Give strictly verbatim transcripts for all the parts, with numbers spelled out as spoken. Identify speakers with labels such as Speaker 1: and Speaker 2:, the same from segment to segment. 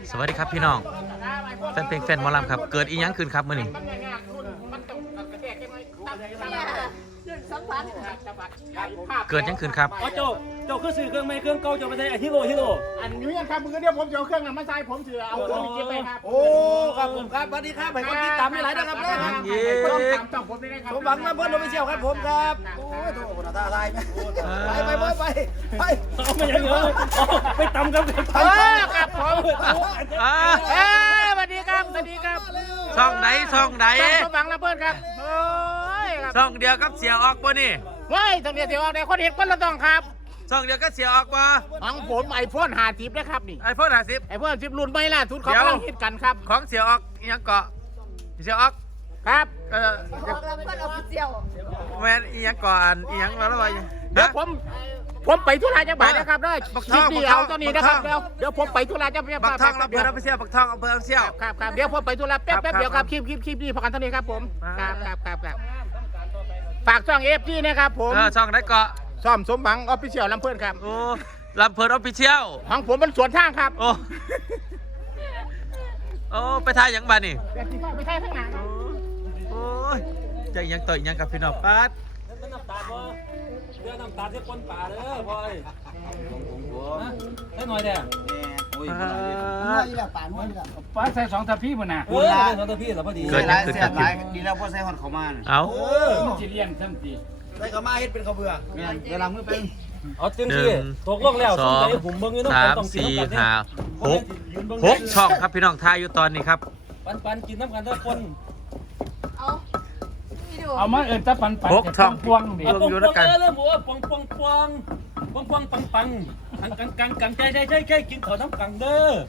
Speaker 1: สวัสดีครับพี่น้องแฟนเพลงแฟนหมอลำครับเกิดอีหยังขึ้นครับมื่อนี้เกิดยังขึ้นครับ
Speaker 2: อ๋อโจโจคือซื้อเครื่องไม่เครื่องเก่าจะไปใช้ฮิโร่ฮิโร่
Speaker 3: อันนี้ครับมือเดียวผมจะเอาเครื่องนั้นมาใส่ผมถือเอาเครื่องนี้ไปครับ
Speaker 2: โอ้ครับผมครับสวัสดีครับให้คนติดตามไม่หลายนะครับเด้อครับ
Speaker 3: ต้องตามต้องผมได้ครับ
Speaker 2: ผมหวังมาเพื่อนเราไปเชี่ยวครับผมครับโอ้ยโถคนตาลายไหมไปไปไปไปเอาไม่ยังเยอะไปตำกันไปตำ
Speaker 3: ครับผมเออสวัสดีครับสวัสดีครับ
Speaker 1: ช่องไหนช่องไหน
Speaker 3: ผมหวังระเบิดครับโอ้ย
Speaker 1: ช่องเดียวกับเสียออกป่ะนี่
Speaker 3: ว้ายต้องเดียวเดียวในคนเห็นคนละต้องครับ
Speaker 1: ช่องเดียวก็เสียออกป่ะ
Speaker 3: ของผมไอโฟนหาสิบนะครับนี่
Speaker 1: ไอโฟนห้าสิบ
Speaker 3: ไอโฟนสิบรุ่นไม่ล่าทุนเขากำลังฮิตกันครับ
Speaker 1: ของเสียออกอีหยังเกาะเสียออก
Speaker 3: ครับ
Speaker 1: เออแมนอีหยังเกาะอันอีหยังมาแล้ววะ
Speaker 3: เดี๋ยวผมผมไปทุราจังหวัดนะครับได้ชิปเดียวตอนนี้นะครับเดี๋ยวเดี๋ยวผมไปทุราจังหวัด
Speaker 1: บักทองอำเภออำเภอเชี่ยวบักทองอำเภอเชี่ยว
Speaker 3: ครับครับเดี๋ยวผมไปทุราแป๊บแป๊บเดี๋ยวครับคลิปคลิปคลิปนี้พอกันเท่านี้ครับผมครับครับครับครับฝากช่องเอฟจีนะครับผม
Speaker 1: ช่องไหนเกาะ
Speaker 3: ซ่อมสมหวังออฟฟิเชียลลำเพื่อนครับ
Speaker 1: โอ้ลำเพิร์นออฟฟิเชียล
Speaker 3: ของผมมันสวนทางครับ
Speaker 1: โอ้โอ้ไปทายยังบ้านนี่
Speaker 3: ไปทายข้างหลัง
Speaker 1: โอ้ยจะยังต่อยยังกับพี่น้องปัด
Speaker 2: น้ำตาลบ่เรือน้ำตาลที่ก้นป่าเด้อพลอยได้หน่อยเด้อโอ้ย
Speaker 4: น้อยละป่าน้อยละ
Speaker 3: ป้าใส่สองทัพพี่มันนะ
Speaker 2: เออสองทัพพี่เหรอพอดี
Speaker 1: เกิดยังขึ้นกับพี่
Speaker 4: ดีแล้วพ่อใส่หอดเขามา
Speaker 1: เอา
Speaker 3: จีเลียนซ้ำตี
Speaker 2: ใส่เขามาเฮ็ดเป็นข้าวเบื่อ
Speaker 4: เวลามือเป็น
Speaker 2: เอาจริงสิตกลงแล้วสองผมเบิ่งอยู่ต้องต้องกินน้ำกันเนี่ย
Speaker 1: หกหกช่องครับพี่น้องทายอยู่ตอนนี้ครับ
Speaker 2: ปันปันกินน้ำกันทุกคน
Speaker 3: เอาเอามาเอิญตะปันปัน
Speaker 1: หกช่อง
Speaker 3: พวงเดี๋ยว
Speaker 2: ปองปองเออเริ่มบอกว่าปองปองปองปองปองปังปังกังกังกังใจใจใจใจกินขอน้ำกังเด้อ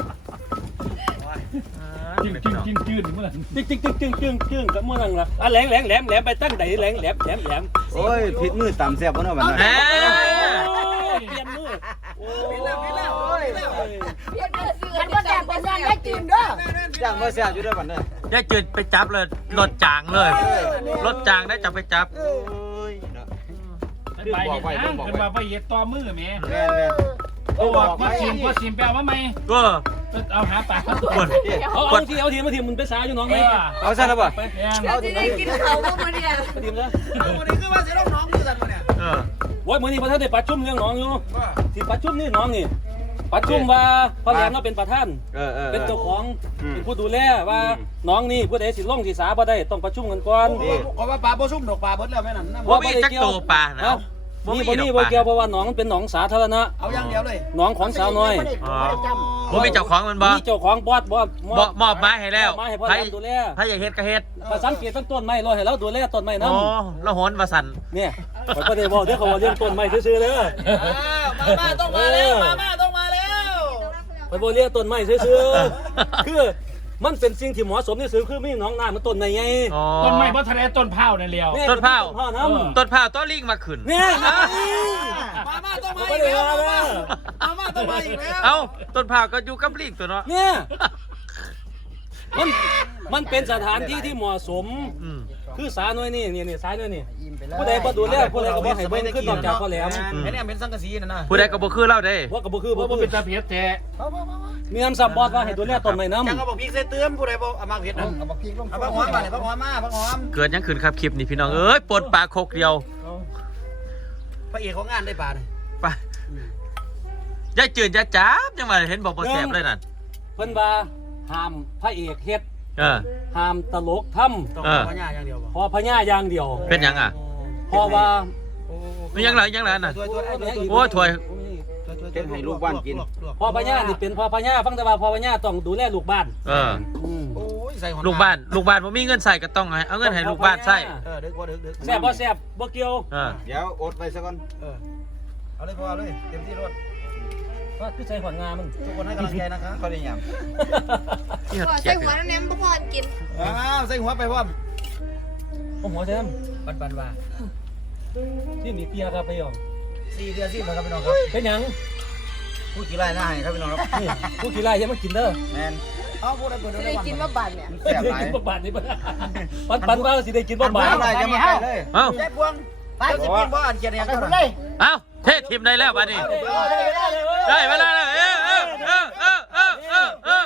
Speaker 3: จิ้งจิ้งจิ้งจืดเมื่อไหร่
Speaker 2: จึ๊งจึ๊งจึ๊งจึ๊งจึ๊งจึ๊งกับเมื่อนั้นล่ะอ่ะแหลงแหลงแหลมแหลมไปตั้งไหนแหลงแหลมแหลมแหลม
Speaker 4: โอ้ยผิดมือต่ำแซ่บบ่เนาะบัดนั้น
Speaker 1: เ
Speaker 2: ปลี่ยนมือโอ้ย
Speaker 4: ผิดแล้วผิดแล้วโอ้ย
Speaker 5: เพี้ยนเนื้อซื้อมันก็แซ่บมันยังได้กินเด้อ
Speaker 4: ย่างบ่แซ่บอยู่เด้อบัดนั้น
Speaker 1: ยายจืดไปจับเลยรถจางเลยรถจางได้จับไปจับ
Speaker 4: โอ้ย
Speaker 3: ไปเห็ดนั่งขึ้นมาไปเห็ดต่อมือแม่
Speaker 4: แม่นๆ
Speaker 3: โอ้บอกว่าชิมว่าชิมแปลว่าไม่
Speaker 1: ก็
Speaker 3: เอาหาปลาตัว
Speaker 2: เอาเอาทีเอาทีมาทีมันไปสาอยู่น้องไหม
Speaker 4: เอาซะแล้วบ่
Speaker 5: เราจะได้กินเขาบ้างมั้ยเนี่ย
Speaker 2: มาทีมแล้ว
Speaker 4: วันนี้คือว่าสิลงน้องคือกันบ่เนี่ย
Speaker 1: เออ
Speaker 2: โอ้ยมื้อนี้ประธานได้ประชุมเรื่องน้องอยู่ที่ประชุมนี่น้องนี่ประชุมว่าพ่อแหลมเราเป็นประธานเป็นเจ้าของเป็นผู้ดูแลว่าน้องนี่ผู้ใดสิลงสิสาบ่ได้ต้องประชุมกันก่อน
Speaker 4: เพราะว่าปลาบ่ซุ่มดอกปลาเบิดแล้วแม่นั่น
Speaker 1: ว่ามีจักโตปลานะ
Speaker 2: นี่บ่นี่บ่เกี่ยวเพราะว่าน้องเป็นหนองสาธารณะ
Speaker 4: เอาอย่างเดียวเลย
Speaker 2: น้องของสาวน้อย
Speaker 1: ว่ามีเจ้าของมันบ่
Speaker 2: มีเจ้าของบอสบอส
Speaker 1: บ่มอบไม้ให้แล้ว
Speaker 2: ไม้ให้พ่อแหลมดูแล
Speaker 1: ถ้าอยากเฮ็ดก็เฮ็ด
Speaker 2: สังเกตตั้งต้นไม้รอให้เราดูแลต้นไม้นำ
Speaker 1: อ๋อแล้วโหนว่าสั่น
Speaker 2: เนี่ยข่อยบ่ได้บอกเด้อเขาว่าเลี้ยงต้นไม้ซื่อๆเด้อมาม่าต้องมาแล้วมาม่าต้องมาแล้วข่อยบ่เลี้ยงต้นไม้ซื่อๆคือมันเป็นสิ่งที่เหมาะสมที่สุดคือมีน้องน้ามันต้นไม้ไง
Speaker 3: ต้นไม้บ่ทะเลต้นเผานั่นแล้ว
Speaker 1: ต้นเผาต้นเผาต้นลิงมาขึ้น
Speaker 2: เนี่ยมาม่าต้องมาอีกแล้วมาม่าต้องมาอีกแล้ว
Speaker 1: เอ้าต้นเผาก็อยู่กับลิงตัวเนาะ
Speaker 2: เนี่ยมันมันเป็นสถานที่ที่เหมาะสมคือสาหน่อยนี่นี่นี่สายหน่อยนี่ผู้ใดบ่ดูแลผู้ใดก็บ่ให้เบิ่งขึ้นนอกจากพ่อแหลม
Speaker 4: ไอ้เนี่ยเป็นสังกะสีนั่นน่ะ
Speaker 1: ผู้ใดก็บ่คือเล่าเด้
Speaker 2: ว่าก็บ่คือบ่
Speaker 3: เป็นตาเพียรแท้
Speaker 2: มีคำสั่งบอสว่าให้ดูแลต้นไม้นำ
Speaker 4: จังก็บอกพริกใส่เติมผู้ใดบ่เอามาเผ็ดนั่นเอาบักพริกลงเอาบักหอมมาเลยบักหอมมาบักหอม
Speaker 1: เกิดยังขึ้นครับคลิปนี้พี่น้องเอ้ยปนปลาโคกเดียว
Speaker 4: พระเอกของงานได้ปลาเลย
Speaker 1: ไปยายจืดยายจับยังมาเห็นบอกบ่แซ่บเลยนั่น
Speaker 2: เพิ่นว่าห้ามพระเอกเฮ็ด
Speaker 1: เออ
Speaker 2: ห้ามตลกทำ
Speaker 4: ต้องพญาอย่างเดียว
Speaker 2: พอพญาอย่างเดียว
Speaker 1: เป็นยังอ่ะ
Speaker 2: เพราะว่า
Speaker 1: มียังไรยังไรน่ะโอ้ถวย
Speaker 4: เฮ็ดให้ลูกบ้านกิน
Speaker 2: พอพญานี่เป็นพอพญาฟังแต่ว่าพอพญาต้องดูแลลูกบ้าน
Speaker 1: เออ
Speaker 4: โอ้ยใส่
Speaker 1: ลูกบ้านลูกบ้านบ่มีเงินใส่ก็ต้องให้เอาเงินให้ลูกบ้านใส่
Speaker 4: เออดึกบ่ดึกดึก
Speaker 2: แซ่บบ่แซ่บบ่เกี่ยว
Speaker 4: เดี๋ยวอดไปซะก่อนเออเอาเลยพอเลยเต็มที่รถ
Speaker 2: ว่าคือใส่หัวงามัน
Speaker 4: ทุกคนให้กำลังใจนะคะเขาได้ยาม
Speaker 5: ใส่หัวน้ำแหนมบ่พอกิน
Speaker 4: อ้าวใส่หัวไปพร้อม
Speaker 2: โอ้หัวแซม
Speaker 4: ปันปันว่า
Speaker 2: ที่มีเปียครับพี่น้อง
Speaker 4: สี่เดือนสี่ครับพี่น้องครับ
Speaker 2: เป็นยัง
Speaker 4: ผู้กี่ไร่หน้าให้ครับพี่น้องครับ
Speaker 2: ผู้กี่ไร่ยังมากินเด้อ
Speaker 4: แมนเอาพูดได้เปิดได้
Speaker 5: ได้กินมาบานเนี่ย
Speaker 2: ได้กินมาบานนี่ป่ะปันปันว่าสิได้กินมาบาน
Speaker 4: อะไรจะมาเลยเอ้าแจ๊บพวงไปสิกินบ่อันเกียรติยังก็ได้
Speaker 1: เอ้าเททีมได้แล้วบัดนี้ได้เวลาแล้วเออเออเออเออเออเออ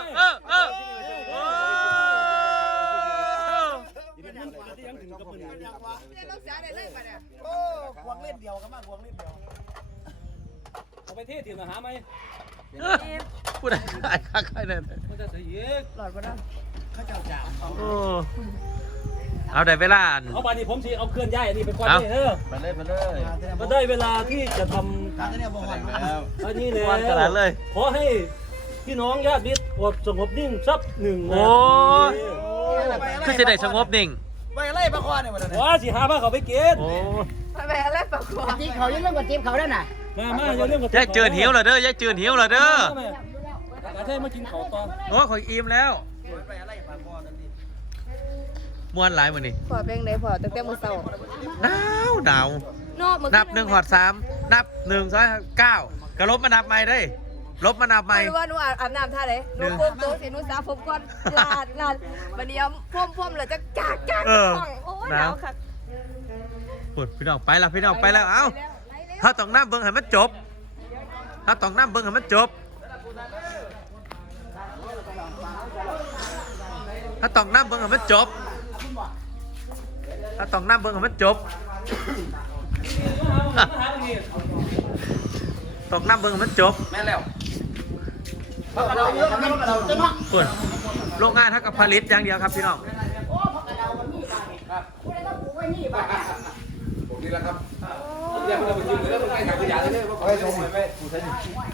Speaker 2: นะหาไหม
Speaker 1: ผู้ใดขายคักใครเนี่ย
Speaker 2: มันจะเสียอีก
Speaker 5: หลอดบ่ได้
Speaker 1: โอ้เอาได้เวลาอัน
Speaker 2: เอาไปนี่ผมสิเอาเคลื่อนย้ายอันนี้เป็นก้อน
Speaker 1: เอา
Speaker 2: นี่เออ
Speaker 4: ไปเลยไปเลย
Speaker 2: ก็ได้เวลาที่จะท
Speaker 4: การเนี่ยบ่หันแล้ว
Speaker 2: ำอันนี้แล้
Speaker 1: วันขนาดเลย
Speaker 2: ขอให้พี่น้องญาติมิตรอดสงบนิ่งสักหนึ่งนา
Speaker 1: โอ้ย
Speaker 2: ที
Speaker 1: คือสิได้สงบนิ่ง
Speaker 4: ไปไล่ปลาคอเนี่ยวันนี้
Speaker 2: ว้าสิหาผ้าเขาไปเก็บ
Speaker 1: โอ้
Speaker 5: ไปแม่อะไรปากกจีเขายังเรื่องกับจีเขาได้น่ะ
Speaker 2: มามาอย่าเรื่องกับ
Speaker 1: ยายเจือนหิวเหรอเด้อยายเจือนหิวเหรอเด้อ
Speaker 2: อาใช่มากินข้าวตอน
Speaker 1: โอ้ข่อยอิ่มแล้ว
Speaker 4: ไปไล่ปลาคอทันที
Speaker 1: ม่วนหลายมื้อนี้
Speaker 5: พอเป็นไดพอตั้งแต่มื้อเช้า
Speaker 1: หนาวหนาว
Speaker 5: เนาะมื้อ
Speaker 1: นับหนึ่งหอดสามนับหนึ่งสองเก้ากระลบมานับใหม่ได้ยลบมานับใหม่
Speaker 5: ไม่ว่าหนูอาบน้ำท่าไหนหนูโกงโต๊ะสิหนูสาผมก่อนลาดลาดวันนี้พ่มพ่มเลยจะกากกากโอ้ยหนาวค่ะ
Speaker 1: พูดพี่น้องไปแล้วพี่น้องไปแล้วเอ้าถ้าต้องน้ำเบิ้งให้มันจบถ้าต้องน้ำเบิ้งให้มันจบถ้าต้องน้ำเบิ้งให้มันจบถ้าต้องน้ำเบิ้งให้มันจบต้องน้ำเบิ้งให้มันจบ
Speaker 4: แม่แล้ว
Speaker 1: ส่วนโรงงานเท่ากับผลิตอย่างเดียวครับพี่น้อง
Speaker 4: ผมนี่แหละครับเรียกเราไปกินเลยไปถังขยะเลยไปชมไปผู้ชาย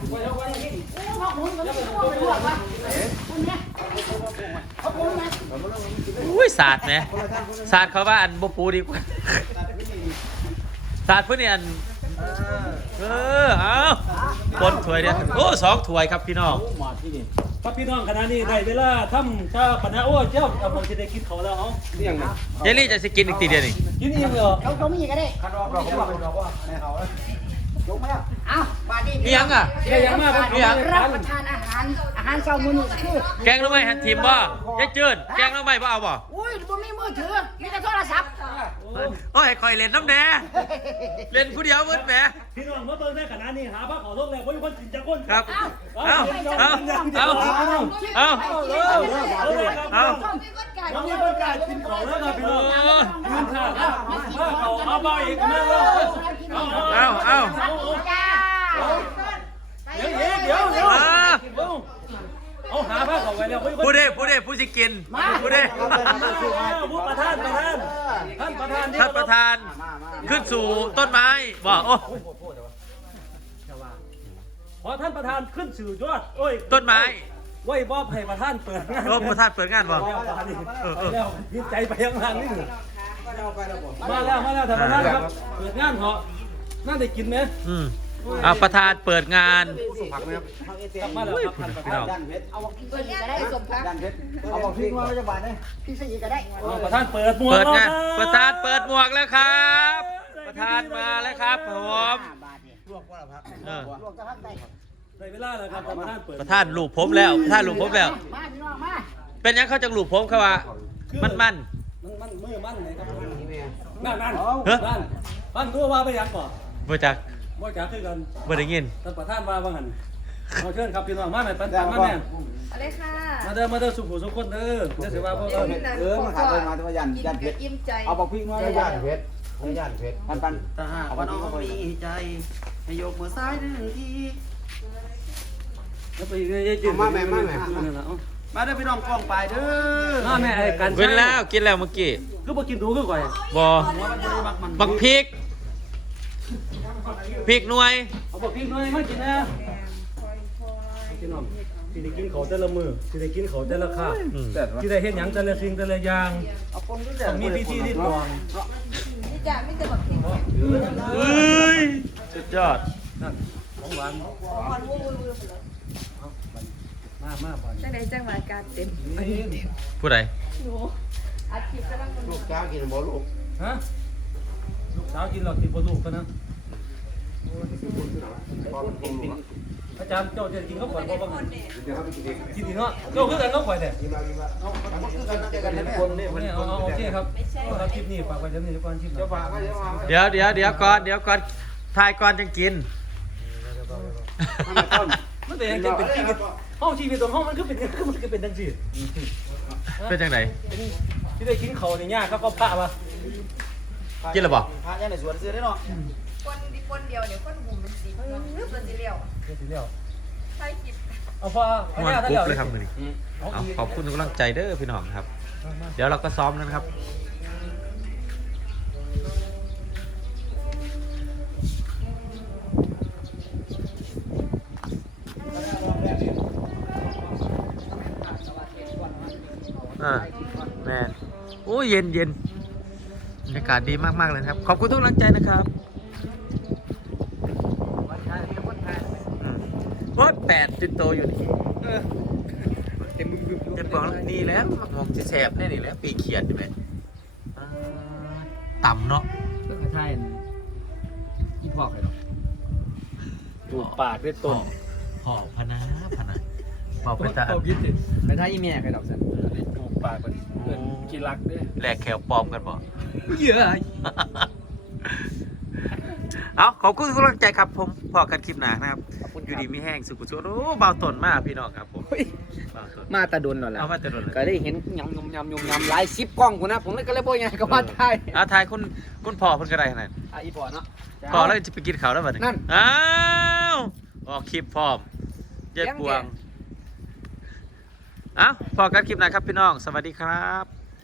Speaker 1: อุ้ยศาสตร์ไหมศาสตร์เขาว่าอันบปูดีกว่าศาสตร์เพื่อนนี่อันเออเอาคนถวยเนี่ยโอ้สองถวยครับพี่น้อง
Speaker 2: ครับพี่น้องขณะนี้ได้เวลาทำถ้าปัญหาโอ้เจ้าเอาผมจะได้กินเขาแล้วเอาเรื่อง
Speaker 1: เจลลี่จะสกินอีกทีเดียวนี่
Speaker 2: กินเองเหรอ
Speaker 5: เขาเขาไม่ยิงกันได้
Speaker 4: คันรอบเราเขาเราว่าแม่เขายกมาแล้ว
Speaker 5: อ้าวบาดนี้
Speaker 1: มียังอ่ะ
Speaker 2: แค่ยังมากครับ
Speaker 1: มียัง
Speaker 5: รับประทานอาหารอาหารเช้ามื้อนี้ก็คือ
Speaker 1: แกงรู้ไหมหันทีมบ่ยายเจินแกงรู้ไหมบ่เอาบ่
Speaker 5: อุ้ยบ่มีมือถือมีแต่โทรศัพท์
Speaker 1: โอ้ยคอยเล่นน้ำแดงเล่นผู้เดียวมืดแหม
Speaker 2: พี่น้องมาเบิ่งได้ขนาดนี้หาผ้าขาวลงแล้วเพราะคนกินจะก้น
Speaker 1: ครับ
Speaker 2: เอา
Speaker 1: เอา
Speaker 2: เอา
Speaker 1: เอา
Speaker 2: เอาเอา
Speaker 1: เอา
Speaker 2: ยังมีคนกล้ากินของแล้วครับพี่น้องยืนท่าผ้าเขาเอาไปอีกนะ
Speaker 1: เอาเอา
Speaker 5: จ้า
Speaker 2: เดี๋ยวเดี๋ยวเดี๋ยวเอาหาผ้าเขาไว้แล้ว
Speaker 1: ผู้ใดผู้ใดผู้สิกินผู้ใด
Speaker 2: ผู้ประธานประธานท่านประธาน
Speaker 1: ท่านประธานขึ้นสู่ต้นไม้บ่โอ้
Speaker 2: พอท่านประธานขึ้นสื่อยอดโอ้ย
Speaker 1: ต้นไม้
Speaker 2: ไว้บอบให้ประธานเปิดงาน
Speaker 1: โอ้ประธานเปิดงานบ่
Speaker 2: แล้วยินใจไปยังทางนี่มาแล้วมาแล้วท่านประธานครับเปิดงานเหาะน่าได้กินไหม
Speaker 1: อืมเอาประธานเปิดงาน
Speaker 4: ผักไหมครับ
Speaker 2: กลับมาแล้วครับท่านประ
Speaker 1: พี่
Speaker 2: ธา
Speaker 1: น้
Speaker 2: น
Speaker 1: อง
Speaker 4: ด้านเพชร
Speaker 5: เอาเปิดก็ได้สมพัก
Speaker 4: ด้านเพชรเอาบอกพี่ว่าจะบาดเลย
Speaker 5: พี่สีก็ได้
Speaker 2: ประธานเปิดหมวก
Speaker 1: เปิดงานประธานเปิดหมวกแล้วครับ ประธานมาแล้วครับผม
Speaker 4: ลวกว่าผัก
Speaker 1: เออ
Speaker 5: ลวกจะพักได้
Speaker 2: ในเวลาแล้วครับประธานเปิด
Speaker 1: ประธานลูกผมแล้วประธานลูกผมแล้ว
Speaker 5: มาพี่น้องมา
Speaker 1: เป็นยังเขาจังลูกผมเขาว่ามันมัน
Speaker 2: มันมันมือมันไหนครับนั่นนั่น
Speaker 1: เฮ้ย
Speaker 2: นั่นท่านรู้ว่าไปยังก่อน
Speaker 1: บ่จัก
Speaker 2: ว่าจะคือกัน
Speaker 1: บ่ได้ยิน
Speaker 2: ท่านประธานว่าว่างันเอาเชิญครับพี่น้องมาแม่ปันปันมาแม่
Speaker 5: อะไรค่ะ
Speaker 2: มาเด้อมาเด้อสุขุสุขคนเด้อเด้อสิว่าพวก
Speaker 5: เดี๋ยว
Speaker 2: เรา
Speaker 5: นี้นะ
Speaker 4: เออมาขาดเลยมาแต่ว่ายันยันเพชร
Speaker 5: อิ่มใจ
Speaker 4: เอาบอกพี่ว่ายันเพชรยันเพชรปันปัน
Speaker 6: ถ้าหากว่าน้องมีใจให้ยกมือซ้ายหนึ่งที
Speaker 2: แล้วไปยายจืด
Speaker 4: มาแม่มาแม่
Speaker 6: มาได้อพี่น้องกล้องไปเด้อ
Speaker 2: มาแม่ไอ้กัน
Speaker 1: เว้นแล้วกินแล้วเมื่อกี้
Speaker 2: คือบ่กินดูคือก่อย
Speaker 1: บ่
Speaker 6: หัวมันจะได้บักมัน
Speaker 1: บักพริกพริกหน่วย
Speaker 2: เอาบอกพี่น้อยมากินนะพี่น้องสิได้กินเขาแต่ละมือสิได้กินเขาแต่ละคาบ
Speaker 1: อืม
Speaker 2: สิได้เฮ็ดหยังแต่ละสิ่งแต่ละอย่างต้องมีพิธีที่ตวง
Speaker 5: นี่จ้ะไม่จะแบบเ
Speaker 1: เอ้ยสุดยอด
Speaker 2: นั่นของหวาน
Speaker 5: มันวู้วู้วู้
Speaker 2: มามาบ่
Speaker 5: จังไดจังหวะการเต็ม
Speaker 1: ผู้ใด
Speaker 5: หนูอาชีพกำลัง
Speaker 4: ลูกจ้ากินบ่ลูก
Speaker 2: ฮะลูกสาวกินหลอดติดบ่ลูกกันนะอาจารย์เจ้าจะกินข้าวข่อยบ่บ้างกินดีเนาะเจ้าคือกันข้าวข่อยแต่
Speaker 4: คนนี่
Speaker 2: เนี่ยเอาโอเคครับเราคลิปนี้ฝากไว้จำนี้ก่อนคลิป
Speaker 4: จะฝากก็จะมา
Speaker 1: เดี๋ยวเดี๋ยวเดี๋ยวก่อนเดี๋ยวก่อนทายก่อนจังกิน
Speaker 2: มันเป็นยังเป็นชีวิตห้องชีวิตของห้องมันคือเป็นคือมันคือเป็นจังซี่
Speaker 1: เป็นจังไหน
Speaker 2: ที่ได้กินเขาเนี่ยยากครับก็พระป่ะ
Speaker 1: กินแล้วบ่
Speaker 6: พระย่าในสวนซื้อได้เนาะ
Speaker 5: คนดีคนเดียวเดี๋ยวคนหุ่มเป็นสีเนื้อเป็นสีเหลียว
Speaker 2: เดี๋ยวสิเดียว
Speaker 5: ใช่คลิป
Speaker 2: เอาฟ้าเอา
Speaker 1: ม่วน
Speaker 2: แน่
Speaker 1: ปุ๊บ
Speaker 2: ได้
Speaker 1: เลยครับมื้อนี้เอาขอบคุณทุกกำลังใจเด้อพี่น้องครับ เดี๋ยวเราก็ซ้อมแล้วนะครับอ่าแมนโอ้ยเย็นเย็นบรรยากาศดีมากๆเลยครับ ขอบคุณทุกกำลังใจนะครับอืมโอ้ยแปดจุดโตอยู่นี่
Speaker 4: เต็มบึ้มบึ้ม
Speaker 1: จะบอกนี่แล้วมองจะแสบแน่นี่แหล้วปีเขียดอยู่เลยอ่าต่ำเนาะ
Speaker 4: ก็ใช่ยี่พอกเลยเนาะ
Speaker 2: ถูกปากด้วยต้น
Speaker 1: ห่อพะนาพะนาบอกไปตา
Speaker 2: เอาคิดสิ
Speaker 4: ไปท่ายี่แม่ใครดอกสัน
Speaker 2: ถูกปากกันเกินกี่ลักเนี่ย
Speaker 1: แหลกแขวปลอมกันบ่
Speaker 4: เยอะ
Speaker 1: เอาขอบคุณทุกกำลังใจครับผมพอกันคลิปหนานะครับอยู่ดีมีแห้งสุขุสุขโอ้เบาต้นมากพี่น้องครับผมเบาต้น
Speaker 4: มาตาดุนหน่อยละ
Speaker 1: เอามาแต่โดนเลย
Speaker 4: ก็ได้เห็นยำยำยำยำยำหลายซิปกล้องกูนะผมเลยก็เลยบ่ยังก็ว่าไทย
Speaker 1: เอาทายคุณคุณพ่อเพิ่นก็ได้ขนาด
Speaker 4: อ่ะอีปอเนาะ
Speaker 1: พอแล้วจะไปกินข้าวแล้วบัดนี้
Speaker 4: นั่น
Speaker 1: อ้าวออกคลิปพร้อมเย็ดปวงเอ้าพอกันคลิปหนาครับพี่น้องสวัสดีครับ